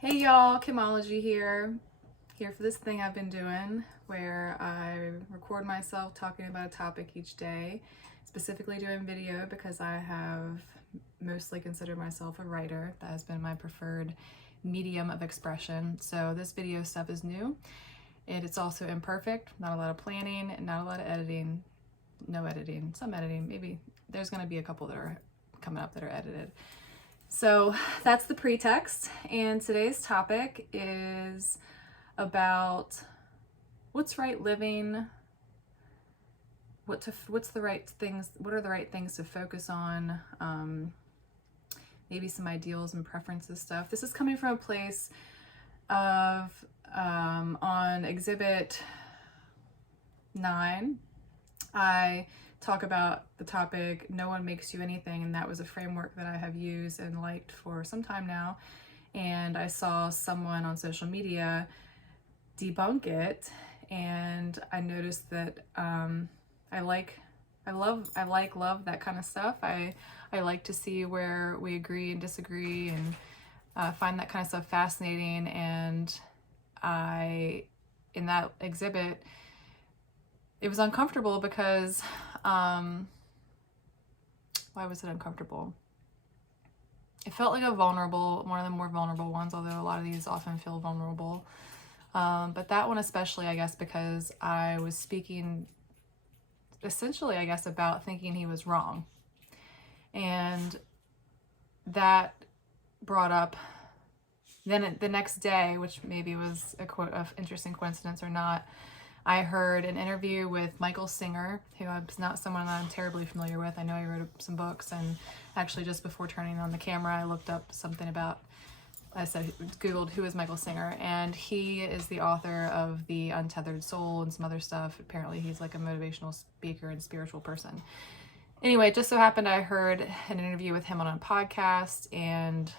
Hey y'all, Kimology here for this thing I've been doing where I record myself talking about a topic each day, specifically doing video because I have mostly considered myself a writer. That has been my preferred medium of expression. So this video stuff is new and it's also imperfect, not a lot of planning, not a lot of editing, no editing, some editing, maybe there's going to be a couple that are coming up that are edited. So that's the pretext, and today's topic is about what's right living, what's the right things, what are the right things to focus on, maybe some ideals and preferences stuff. This is coming from a place of on Exhibit 9, I talk about the topic "No one makes you anything," and that was a framework that I have used and liked for some time now. And I saw someone on social media debunk it, and I noticed that I love that kind of stuff. I like to see where we agree and disagree, and find that kind of stuff fascinating. And in that exhibit, it was uncomfortable because why was it uncomfortable? It felt like one of the more vulnerable ones, although a lot of these often feel vulnerable. But that one especially, I guess, because I was speaking essentially, I guess, about thinking he was wrong. And that brought up, then the next day, which maybe was a interesting coincidence or not, I heard an interview with Michael Singer, who is not someone that I'm terribly familiar with. I know he wrote some books, and actually just before turning on the camera, I looked up something about, Googled who is Michael Singer, and he is the author of The Untethered Soul and some other stuff. Apparently he's like a motivational speaker and spiritual person. Anyway, it just so happened I heard an interview with him on a podcast, and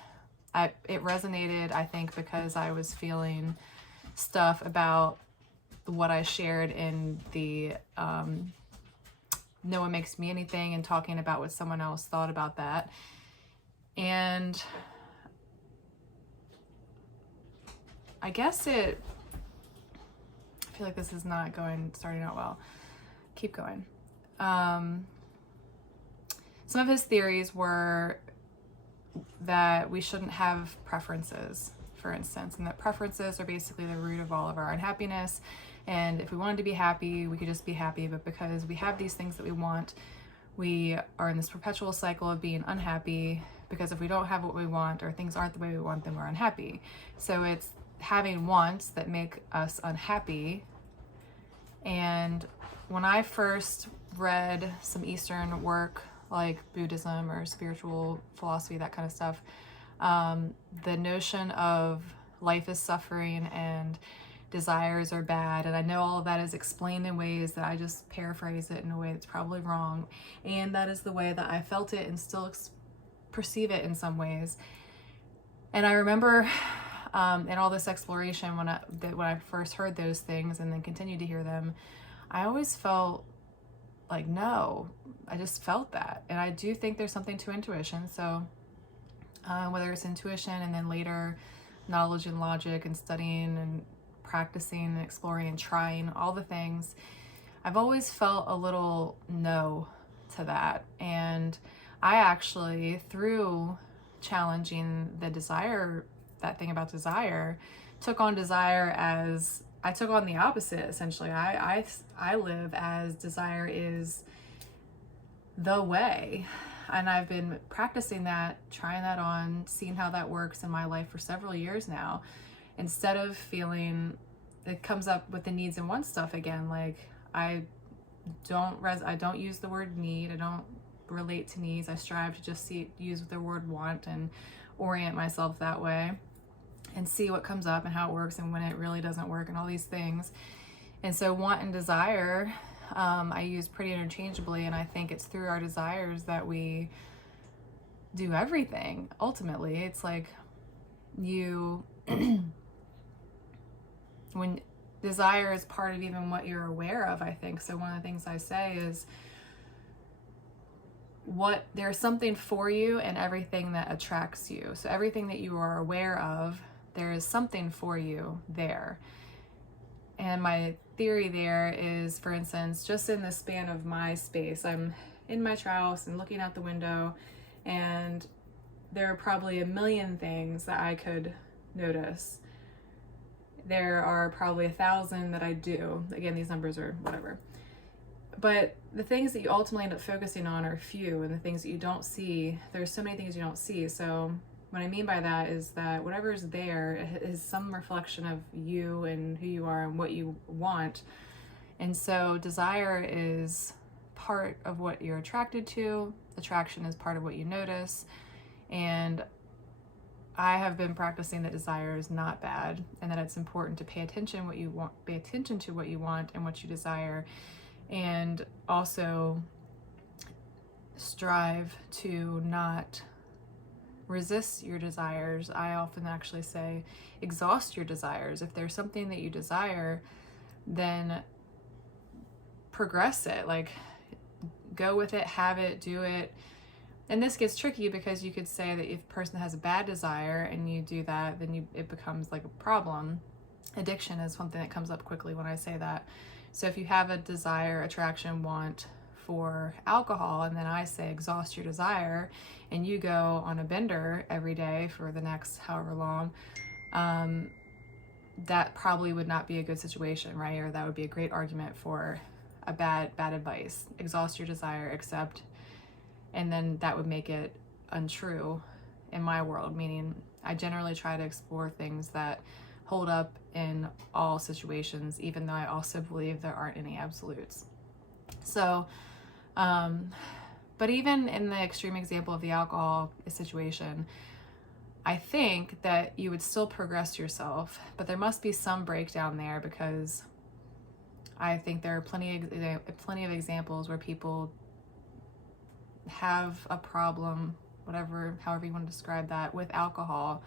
it resonated, I think, because I was feeling stuff about what I shared in the No One Makes Me Anything, and talking about what someone else thought about that. And I guess I feel like this is not starting out well. Keep going. Some of his theories were that we shouldn't have preferences, for instance, and that preferences are basically the root of all of our unhappiness. And if we wanted to be happy, we could just be happy. But because we have these things that we want, we are in this perpetual cycle of being unhappy, because if we don't have what we want, or things aren't the way we want, then we're unhappy. So it's having wants that make us unhappy. And when I first read some Eastern work like Buddhism or spiritual philosophy, that kind of stuff, the notion of life is suffering and desires are bad, and I know all of that is explained in ways that I just paraphrase it in a way that's probably wrong, and that is the way that I felt it and still perceive it in some ways. And I remember in all this exploration, when I first heard those things and then continued to hear them, I always felt like, no, I just felt that. And I do think there's something to intuition. So whether it's intuition and then later knowledge and logic and studying and practicing and exploring and trying all the things, I've always felt a little no to that. And I actually, through challenging the desire, that thing about desire, took on desire as, I took on the opposite, essentially. I live as desire is the way. And I've been practicing that, trying that on, seeing how that works in my life for several years now. Instead of feeling, it comes up with the needs and wants stuff again. Like I don't use the word need. I don't relate to needs. I strive to just use the word want and orient myself that way and see what comes up and how it works and when it really doesn't work and all these things. And so want and desire, I use pretty interchangeably, and I think it's through our desires that we do everything. Ultimately, it's like when desire is part of even what you're aware of, I think. So one of the things I say is there's something for you and everything that attracts you. So everything that you are aware of there is something for you there. And my theory there is, for instance, just in the span of my space, I'm in my house and looking out the window, and there are probably a million things that I could notice. There are probably 1,000 that I do. Again, these numbers are whatever. But the things that you ultimately end up focusing on are few, and the things that you don't see, there's so many things you don't see. So what I mean by that is that whatever is there is some reflection of you and who you are and what you want. And so desire is part of what you're attracted to. Attraction is part of what you notice. And I have been practicing that desire is not bad, and that it's important to pay attention to what you want and what you desire, and also strive to not resist your desires. I often actually say exhaust your desires. If there's something that you desire, then progress it, like go with it, have it, do it. And this gets tricky because you could say that if a person has a bad desire and you do that, then it becomes like a problem. Addiction is something that comes up quickly when I say that. So if you have a desire, attraction, want for alcohol, and then I say exhaust your desire, and you go on a bender every day for the next however long, that probably would not be a good situation, right? Or that would be a great argument for a bad advice. Exhaust your desire, accept. And then that would make it untrue in my world, meaning I generally try to explore things that hold up in all situations, even though I also believe there aren't any absolutes. So, but even in the extreme example of the alcohol situation, I think that you would still progress yourself, but there must be some breakdown there, because I think there are plenty of examples where people have a problem, however you want to describe that, with alcohol,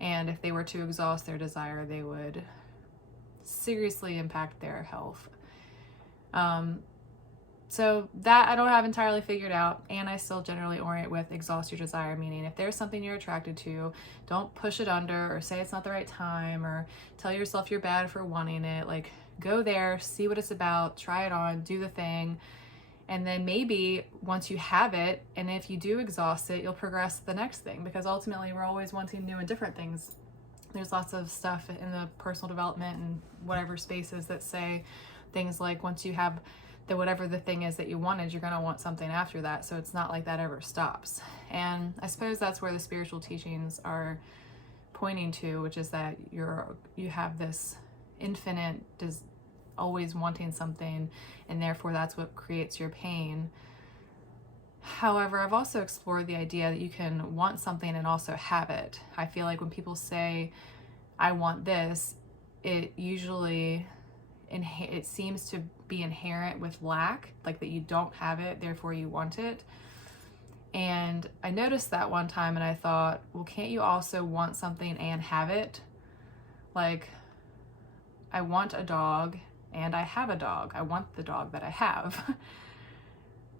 and if they were to exhaust their desire, they would seriously impact their health. So that I don't have entirely figured out, and I still generally orient with exhaust your desire, meaning if there's something you're attracted to, don't push it under or say it's not the right time or tell yourself you're bad for wanting it. Like, go there, see what it's about, try it on, do the thing. And then maybe once you have it, and if you do exhaust it, you'll progress to the next thing, because ultimately we're always wanting new and different things. There's lots of stuff in the personal development and whatever spaces that say things like once you have whatever the thing is that you wanted, you're going to want something after that. So it's not like that ever stops. And I suppose that's where the spiritual teachings are pointing to, which is that you have this infinite always wanting something, and therefore that's what creates your pain. However, I've also explored the idea that you can want something and also have it. I feel like when people say, I want this, it usually, it seems to be inherent with lack, like that you don't have it, therefore you want it. And I noticed that one time and I thought, well, can't you also want something and have it? Like, I want a dog and I have a dog. I want the dog that I have.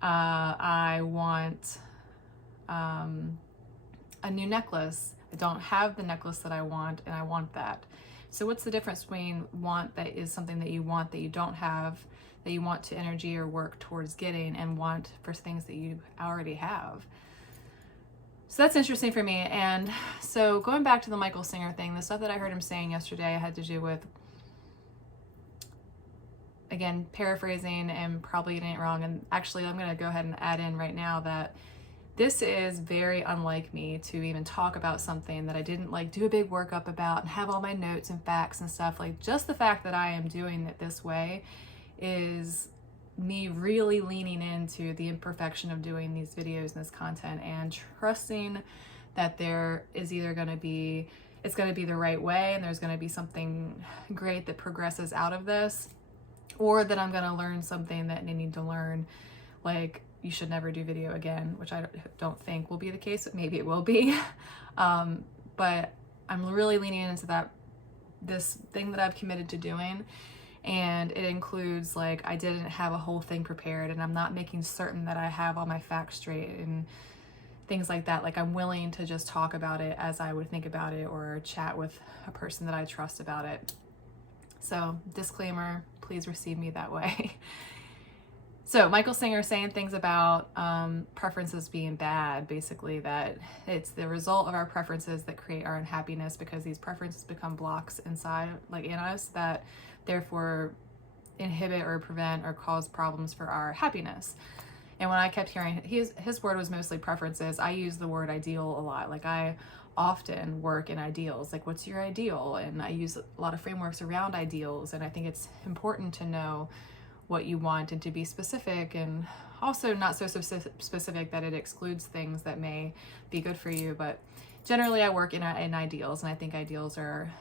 I want a new necklace. I don't have the necklace that I want, and I want that. So what's the difference between want that is something that you want that you don't have, that you want to energy or work towards getting, and want for things that you already have? So that's interesting for me. And so going back to the Michael Singer thing, the stuff that I heard him saying yesterday had to do with, again, paraphrasing and probably getting it wrong. And actually, I'm going to go ahead and add in right now that this is very unlike me to even talk about something that I didn't like do a big workup about and have all my notes and facts and stuff. Like, just the fact that I am doing it this way is me really leaning into the imperfection of doing these videos and this content, and trusting that there is either going to be, it's going to be the right way, and there's going to be something great that progresses out of this, or that I'm going to learn something that I need to learn, like you should never do video again, which I don't think will be the case, but maybe it will be. But I'm really leaning into this thing that I've committed to doing. And it includes, like, I didn't have a whole thing prepared, and I'm not making certain that I have all my facts straight. And things like that. Like I'm willing to just talk about it as I would think about it, or chat with a person that I trust about it. So disclaimer, please receive me that way. So Michael Singer saying things about preferences being bad, basically that it's the result of our preferences that create our unhappiness, because these preferences become blocks inside, like in us, that therefore inhibit or prevent or cause problems for our happiness. And when I kept hearing his word was mostly preferences, I use the word ideal a lot. Like I often work in ideals, like what's your ideal? And I use a lot of frameworks around ideals. And I think it's important to know what you want and to be specific, and also not so specific that it excludes things that may be good for you. But generally I work in ideals, and I think ideals are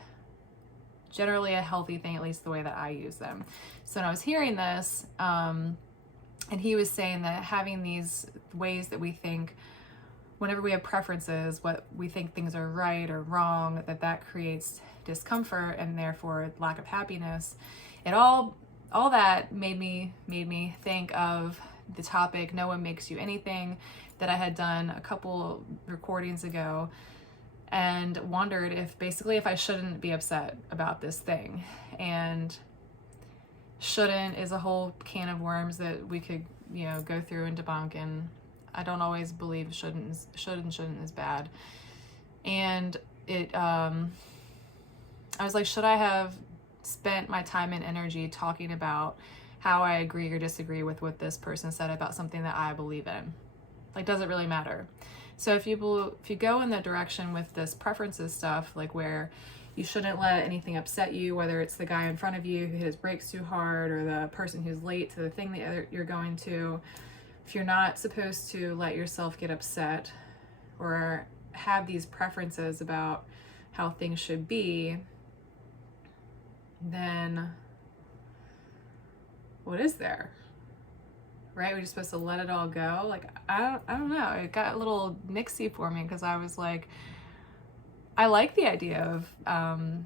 generally a healthy thing, at least the way that I use them. So when I was hearing this, and he was saying that having these ways that we think, whenever we have preferences, what we think things are right or wrong, that creates discomfort and therefore lack of happiness. It all that made me think of the topic "No One Makes You Anything" that I had done a couple recordings ago, and wondered if I shouldn't be upset about this thing. And shouldn't is a whole can of worms that we could, go through and debunk, and I don't always believe should and shouldn't is bad. And I was like, should I have spent my time and energy talking about how I agree or disagree with what this person said about something that I believe in? Like, does it really matter? So if you go in the direction with this preferences stuff, like where you shouldn't let anything upset you, whether it's the guy in front of you who hit his brakes too hard, or the person who's late to the thing that you're going to, if you're not supposed to let yourself get upset or have these preferences about how things should be, then what is there? Right? We're just supposed to let it all go. Like, I don't know. It got a little mixy for me, because I was like, I like the idea of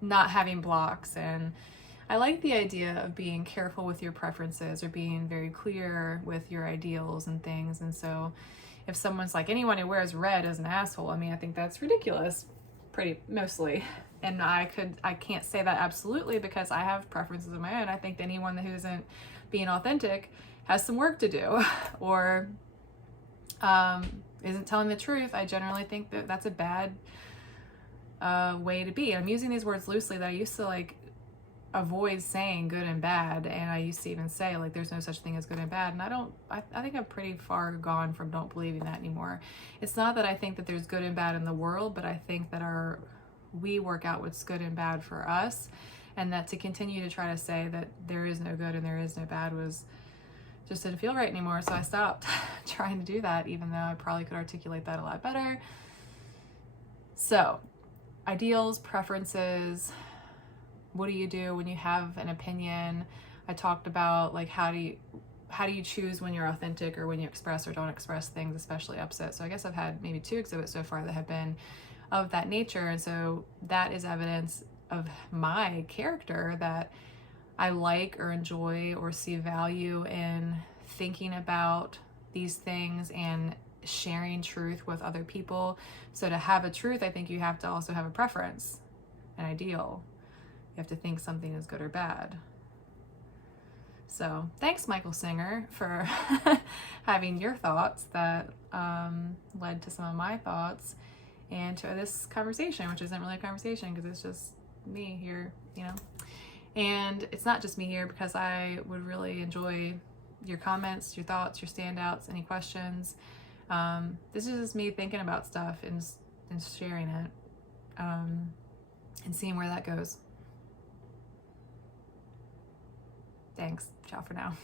not having blocks, and I like the idea of being careful with your preferences or being very clear with your ideals and things. And so if someone's like, anyone who wears red is an asshole, I mean, I think that's ridiculous, mostly. And I can't say that absolutely, because I have preferences of my own. I think that anyone who isn't being authentic has some work to do, or isn't telling the truth. I generally think that that's a bad way to be. I'm using these words loosely, that I used to avoid saying good and bad, and I used to even say there's no such thing as good and bad, and I think I'm pretty far gone from don't believing that anymore. It's not that I think that there's good and bad in the world, but I think that we work out what's good and bad for us, and that to continue to try to say that there is no good and there is no bad just didn't feel right anymore. So I stopped trying to do that, even though I probably could articulate that a lot better. So ideals, preferences, what do you do when you have an opinion? I talked about how do you choose when you're authentic, or when you express or don't express things, especially upset. So I guess I've had maybe 2 exhibits so far that have been of that nature. And so that is evidence of my character, that I like or enjoy or see value in thinking about these things and sharing truth with other people. So to have a truth, I think you have to also have a preference, an ideal. You have to think something is good or bad. So thanks, Michael Singer, for having your thoughts that led to some of my thoughts, and to this conversation, which isn't really a conversation because it's just me here, And it's not just me here, because I would really enjoy your comments, your thoughts, your standouts, any questions. This is just me thinking about stuff and sharing it, and seeing where that goes. Thanks. Ciao for now.